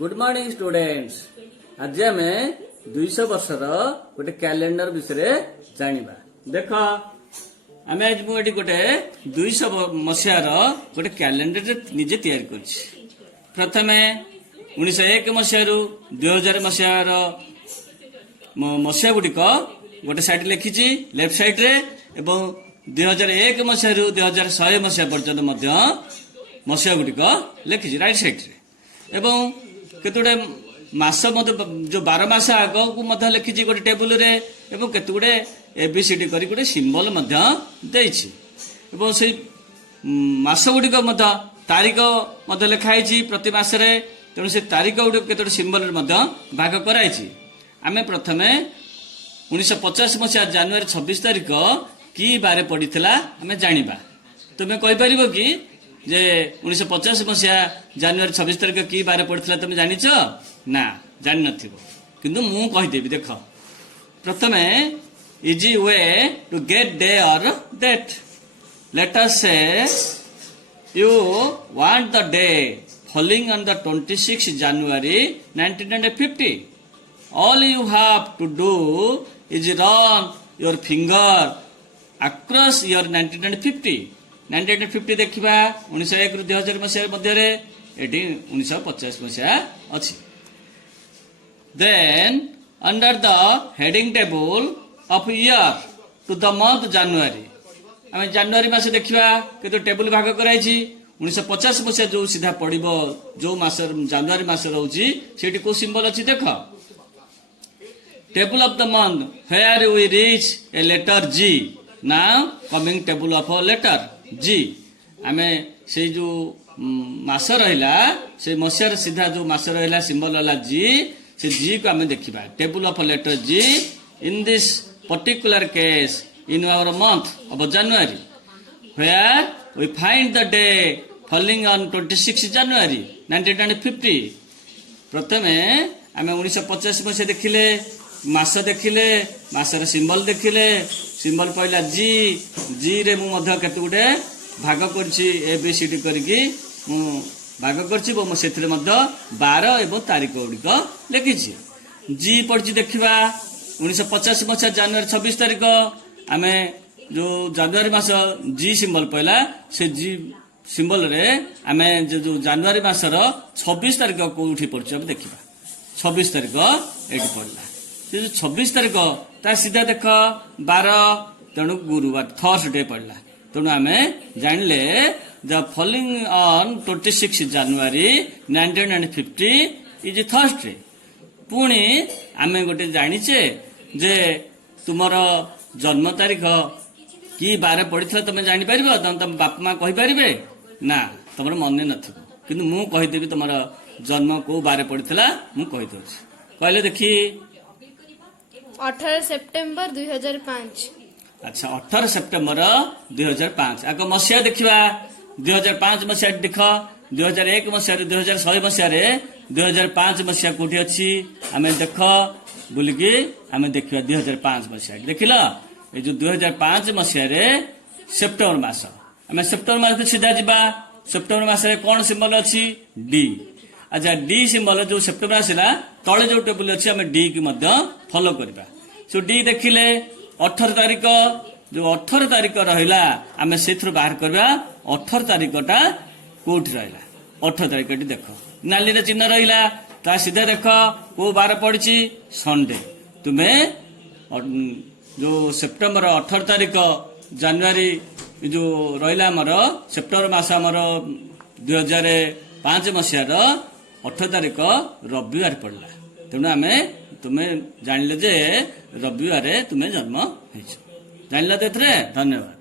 Good morning students. आज आम 200 वर्षर गोटे कैलेंडर विषय जानिबा। देख आम आज मुझे गोटे 200 मसीहार गोटे कैलेंडर निजे तैयार करछि। प्रथमे 1901 मसीह 2000 मसीहार मसीहा गुड़िक गोटे साइड लिखी लेफ्ट साइड रे एवं 2001 मसीह 2100 मसीहा पर्यंत मसीहा गुड़िक लिखी राइट साइड रे एवं केतुडे मास जो 12 मास आग को लिखी गोटे टेबुल रे एवं केतुडे एबीसीडी करी गोटे सिंबल देछि एवं से मास गुड़िक तारीख लिखाई प्रति मास रे तेणु से तारीख गुड़िक केतोटे सिंबल भाग कराई। आमे प्रथमे 1950 मसीहा जनवरी 26 तारीख कि बारे पड़ीला आमे जानिबा। तुमे कहि परिबो कि जे 1950 मसीहा जनवरी 26 तारीख कि बारे पड़ीला तुम जानिछ ना जानि नथिबो किंतु मु कहि देबी। देख प्रथमे easy way to get day और date. Let us say you want the day falling on the 26th January 1950. All you have to do is run your finger across your 1950. 1950 देखिबा 1901 रु 2000 मसीहा मध्य रे एटी 1950 मसीहा अछि। Then under the heading table of year to the month January आम जनवरी मास देखा के table भाग कराई 1950 मसीहा जो सीधा पड़ो जो मास जनवरी मास रोची से को सिंबल अच्छी देख table of the month where we reach a letter G. Now coming table of a letter G. आम से जो मास रहा से मसीहार सीधा जो मास रहा सिंबल है जी से जी को आम देखा table of letter G in this particular case in our month of January where we find the day falling on 26 January 1950. प्रथमे आम 1950 मसीहा देखिले मास देखिले मासर सिंबल देखिले सिंबल पहला जी जी रे मु मध्य केते गुटे भाग करछि एबीसीडी करके मु भाग करछि वो सेथिरे मध्य 12 एवं तारीख गुड़िक लिखिछि। जी पड़छि देखिबा 1950 मसीहा जनवरी 26 तारीख आमे जो जनवरी मास जी सिंबल पहला से जी सिंबल रे आमे जो जनवरी मासर 26 तारीख को उठी पड़छ देखिबा 26 तारीख एठी पड़ला से जो 26 तारीख ता सीधा देख 12 तेणु गुरुवार थर्सडे पड़ला तेणु आमे जानले the following on 26 January 1950 is Thursday. पुणी आमे गोटे जानिचे जे तुमरो जन्म तारीख कि बारे पड़ता तुम जापर तुम बापा माँ कहींपारे ना तुम मन नथिबो किंतु मु कहीदेवी तुम जन्म को बारे पड़ता मुझे कहले देखी 18 सेप्टेम्बर 2005। अच्छा 18 सेप्टेम्बर 2005 आग मसीहा देखा 2005 मसीहा देख 2001 मसीह 2100 मसीह 2005 मसीहा कौटी अच्छी आम देख बुलिकी आम देखा 2005 मसीहा देखिल ये जो 2005 मसीह सेप्टेम्बर मास आम सेप्टेम्बर मास को सीधा जा सेप्टेम्बर मास कौन सिंबल अच्छी डी। अच्छा डी सिंबल जो सेप्टेम्बर आसला तले जो टेबुल अच्छी आम डी की फॉलो करवा सो डी देखिले 18 तारीख जो 18 तारीख रहा आम से बाहर करवा 18 तारीख टा कौट रहा 18 तारीख देख नाली चिन्ह रहा ता सीधे देख को बार पड़ी संडे तुम्हें जो सेप्टेम्बर 18 तारीख जनवरी जो रहा आमर सेप्टेम्बर मास आमर 2005 मसीहार 18 तारीख रविवार पड़ला तेणु आम तुम्हें जान जे रविवार तुम्हें जन्म हो जान। धन्यवाद।